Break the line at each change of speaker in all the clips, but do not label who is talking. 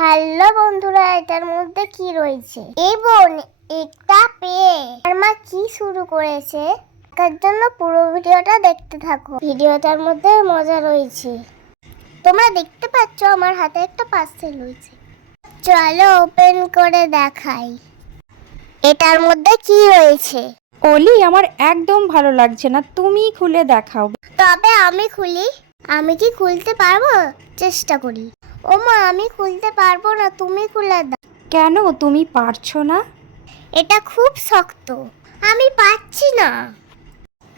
Hello বন্ধুরা এটার মধ্যে কি রয়েছে? এই বোন একটা পেয়ে। আর মা কি শুরু করেছে? তার জন্য পুরো ভিডিওটা দেখতে থাকো। ভিডিওটার মধ্যে মজা রয়েছে। তোমরা দেখতে পাচ্ছ আমার হাতে একটা পার্সেল রয়েছে। চলো ওপেন করে দেখাই। এটার মধ্যে কি রয়েছে?
অলি আমার একদম ভালো লাগছে না। তুমি খুলে দেখাও।
তবে আমি খুলি। আমি কি খুলতে পারব? চেষ্টা করি। ও মা আমি খুলতে পারব না তুমি খুলে দাও।
কেন? তুমি পারছ না?
এটা খুব শক্ত। আমি পাচ্ছি না।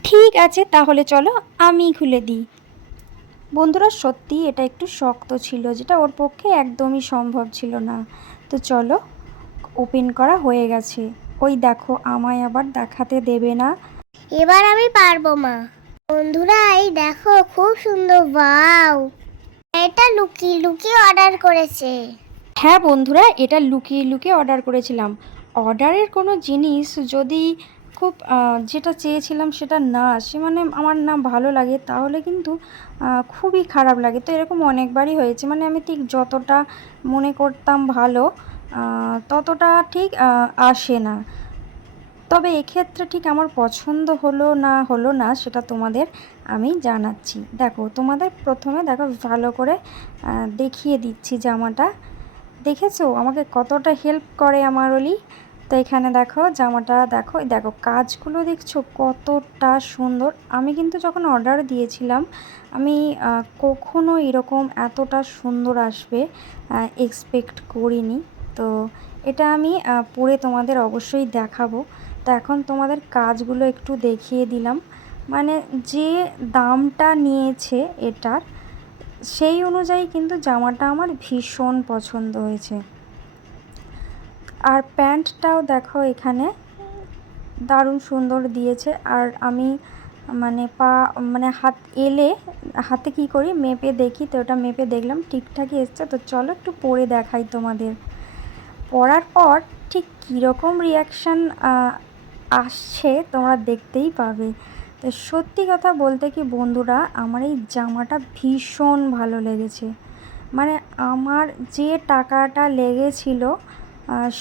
ঠিক আছে তাহলে চলো আমি খুলে দিই। বন্ধুরা সত্যি এটা একটু শক্ত ছিল যেটা ওর পক্ষে একদমই সম্ভব ছিল না। তো চলো ওপেন করা হয়ে গেছে। ওই দেখো আমায় আবার দেখাতে দেবে না।
এবার আমি পারব মা। বন্ধুরা এই দেখো খুব সুন্দর ওয়াও। এটা লুকি লুকি অর্ডার করেছে।
হ্যাঁ বন্ধুরা, এটা লুকিয়ে লুকিয়ে অর্ডার করেছিলাম। অর্ডারের কোনো জিনিস যদি খুব যেটা চেয়েছিলাম সেটা না আসে মানে আমার না ভালো লাগে, তাহলে কিন্তু খুবই খারাপ লাগে। তো এরকম অনেকবারই হয়েছে মানে আমি ঠিক যতটা মনে করতাম ভালো ততটা ঠিক আসে না। তবে এক্ষেত্রে ঠিক আমার পছন্দ হলো না হলো না সেটা তোমাদের আমি জানাচ্ছি। দেখো, তোমাদের প্রথমে দেখো ভালো করে দেখিয়ে দিচ্ছি জামাটা। দেখেছ? আমাকে কতটা হেল্প করে আমার অলি তো এখানে দেখো জামাটা, দেখো দেখো কাজগুলো দেখছ কতটা সুন্দর। আমি কিন্তু যখন অর্ডার দিয়েছিলাম, আমি কখনো এরকম এতটা সুন্দর আসবে এক্সপেক্ট করিনি। তো এটা আমি পরে তোমাদের অবশ্যই দেখাবো। তো এখন তোমাদের কাজগুলো একটু দেখিয়ে দিলাম। মানে যে দামটা নিয়েছে এটার, সেই অনুযায়ী কিন্তু জামাটা আমার ভীষণ পছন্দ হয়েছে। আর প্যান্টটাও দেখো এখানে দারুণ সুন্দর দিয়েছে। আর আমি মানে পা মানে হাত এলে, হাতে কি করি, মেপে দেখি, তো ওটা মেপে দেখলাম, ঠিকঠাকই এসছে। তো চলো একটু পরে দেখাই তোমাদের। পরার পর ঠিক কীরকম রিয়াকশান আসছে, তোমরা দেখতেই পাবে। তো সত্যি কথা বলতে কি বন্ধুরা, আমার এই জামাটা ভীষণ ভালো লেগেছে। মানে আমার যে টাকাটা লেগেছিল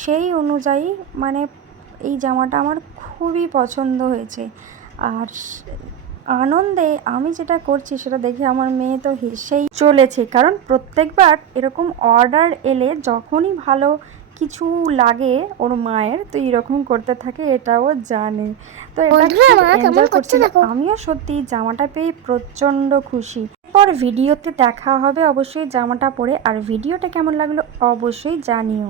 সেই অনুযায়ী মানে এই জামাটা আমার খুবই পছন্দ হয়েছে। আর আনন্দে আমি যেটা করছি, সেটা দেখে আমার মেয়ে তো হেসেই চলেছে। কারণ প্রত্যেকবার এরকম অর্ডার এলে যখনই ভালো কিছু লাগে ওর মায়ের তো এরকম করতে থাকে এটাও জানে। তো এটা করছিল। আমিও সত্যি জামাটা পেয়ে প্রচণ্ড খুশি। পর ভিডিওতে দেখা হবে অবশ্যই জামাটা পরে। আর ভিডিওটা কেমন লাগল অবশ্যই জানিও।